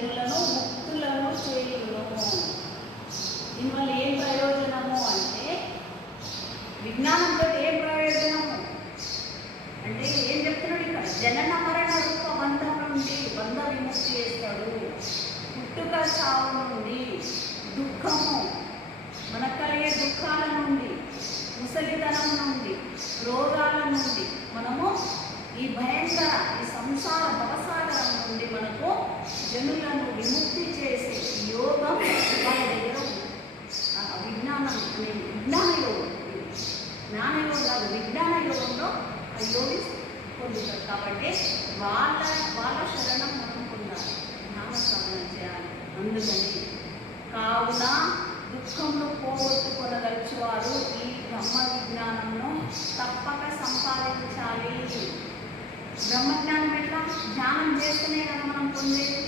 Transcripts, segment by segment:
జనులను ముక్తులను చేయును దీనివల్ల ఏం ప్రయోజనము అంటే విజ్ఞానంతో ఏం ప్రయోజనము? అంటే ఏం చెప్తున్నాడు ఇక్కడ? జనన మరణ రూప బంధం నుండి బంధ విముక్తి చేస్తాడు. పుట్టుక చావు నుండి దుఃఖము మనకు కలిగే దుఃఖాల నుండి ముసలితనం నుండి రోగాల నుండి మనము ఈ భయంకర ఈ సంసార భవసాగరం నుండి మనకు జనులు విముక్తి చేసే ఈ యోగం వాళ్ళ దగ్గర ఉంది. ఆ విజ్ఞానం విజ్ఞాన యోగం. ఇది. జ్ఞాన యోగం కాదు విజ్ఞాన యోగంలో ఆ యోగి పొందుతారు. కాబట్టి వాళ్ళ వాళ్ళ శరణం మనం పొందాలి. జ్ఞాన సాధన చేయాలి. అందుకని కావున దుఃఖంలో పోగొట్టుకొనగలిచేవారు ఈ బ్రహ్మ విజ్ఞానంను తప్పక సంపాదించాలి. బ్రహ్మజ్ఞానం ఎట్లా? ధ్యానం చేస్తేనే కదా మనం పొందేది.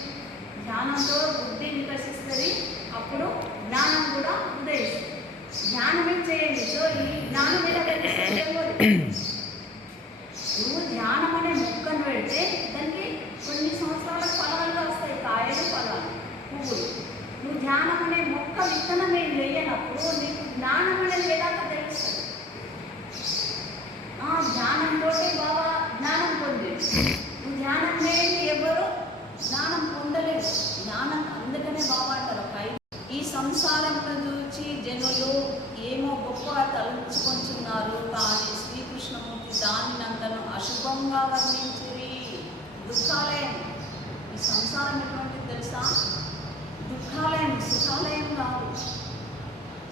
ధ్యానంతో బుద్ధి వికసిస్తుంది అప్పుడు జ్ఞానం కూడా ఉదయిస్తుంది ధ్యానమే చేయండి సో ఈ జ్ఞానం ఎలా తెలుస్తుంది నువ్వు ధ్యానం అనే మొక్కను పెడితే దానికి కొన్ని సంవత్సరాల ఫలాలుగా వస్తాయి కాయలు ఫలాలు పువ్వులు. నువ్వు ధ్యానం అనే మొక్క విత్తనం ఏం వేయనప్పుడు నీకు జ్ఞానం అనేది ఎలా తెలుస్తుంది? ఆ ధ్యానంతో బాబా జ్ఞానం పొందేది. నువ్వు ధ్యానం లేని ఎవరు జ్ఞానం పొందలేదు జ్ఞానం అందుకనే బాబా అంటారు ఈ సంసారంలో దుఃఖాలయం సుఖాలయం కాదు.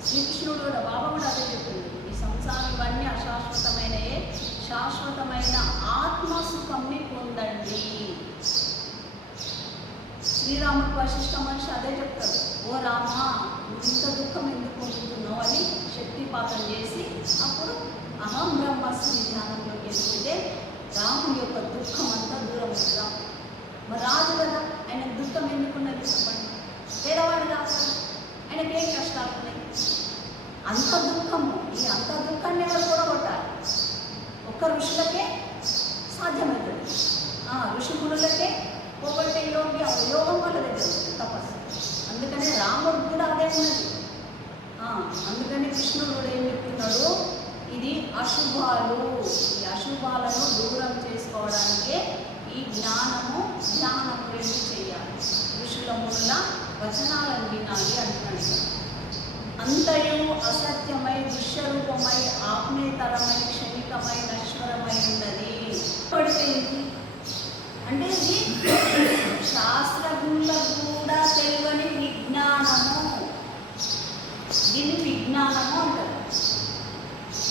శ్రీకృష్ణుడు కూడా బాబా కూడా అదే చెప్పింది ఈ సంసారం ఇవన్నీ అశాశ్వతమైనయే. శాశ్వతమైన ఆత్మసుఖంని పొందండి. శ్రీరాముడు వశిష్ఠ మనిషి అదే చెప్తాడు ఓ రామా ఇంత దుఃఖం ఎందుకు పొందుతున్నావు? అని శక్తిపాతం చేసి అప్పుడు అహం బ్రహ్మస్మి ధ్యానంలోకి వెళ్ళిపోతే రాముని యొక్క దుఃఖం అంతా దూరం అవుతుంది మరి ఆయన దుఃఖం ఎందుకున్నది చెప్పండి. పేదవాడు కాదు ఆయనకి ఏం కష్టాలు ఉన్నాయి? అంత దుఃఖము ఈ అంత దుఃఖాన్ని ఎవరు కూడా కొట్టాలి ఒక్క ఋషులకే సాధ్యమవుతుంది ఆ ఋషిమునులకే పోగొట్టే యోగ్యం యోగం వాళ్ళ దగ్గర తపస్సు. అందుకనే రాముడు కూడా అదే ఉన్నది. అందుకని కృష్ణుడు కూడా ఏం చెప్తున్నాడు? ఇది అశుభాలు. ఈ అశుభాలను దూరం చేసుకోవడానికే ఈ జ్ఞానము జ్ఞానం రెండు చేయాలి. వచనాలను వినాలి అంటున్నాడు. అంతయు అసత్యమై దృశ్యరూపమై ఆత్మీయతరమై క్షణికమై నశ్వరమై ఉన్నది. పడిపోయింది అంటే ఇది శాస్త్రజ్ఞులకు కూడా తెలియని విజ్ఞానము. దీన్ని విజ్ఞానము అంటారు.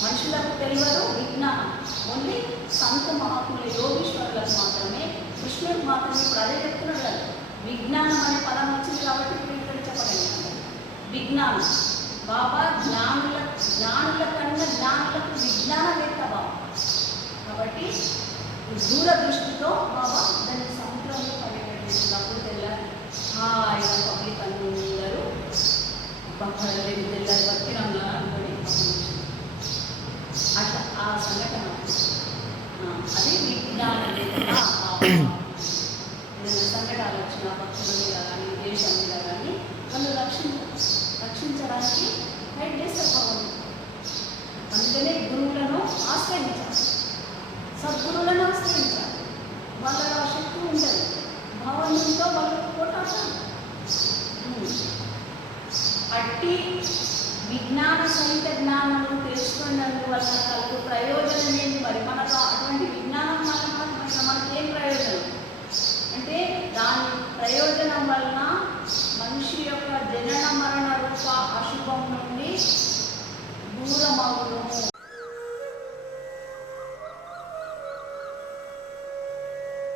మనుషులకు తెలియదు విజ్ఞానం. ఓన్లీ సంత మహాత్ములు యోగీశ్వరులకు మాత్రమే కృష్ణుడికి మాత్రమే ఇప్పుడు అదే చెప్తున్నాడు విజ్ఞానం అనే పదం వచ్చింది కాబట్టి ఇప్పుడు ఇక్కడ చెప్పగలిగాను విజ్ఞానం. బాబా జ్ఞానుల జ్ఞానుల కన్నా జ్ఞానులకు విజ్ఞానవేత్త బాబా కాబట్టి దూరదృష్టితో బాబా నా పక్షుల మీద కానీ దేశం మీద కానీ వాళ్ళు రక్షించ రక్షించడానికి ఫైట్ చేస్తారు భావం అందుకనే గురువులను ఆశ్రయించాలి. సద్గురువులను ఆశ్రయించాలి. వాళ్ళ శక్తి ఉండదు భగవంతునితో వాళ్ళకు కొట్టాలి అట్టి విజ్ఞాన సహిత జ్ఞానము తెలుసుకున్నందువల్ల కలుగు ప్రయోజనం ఏంటి మరి మనకు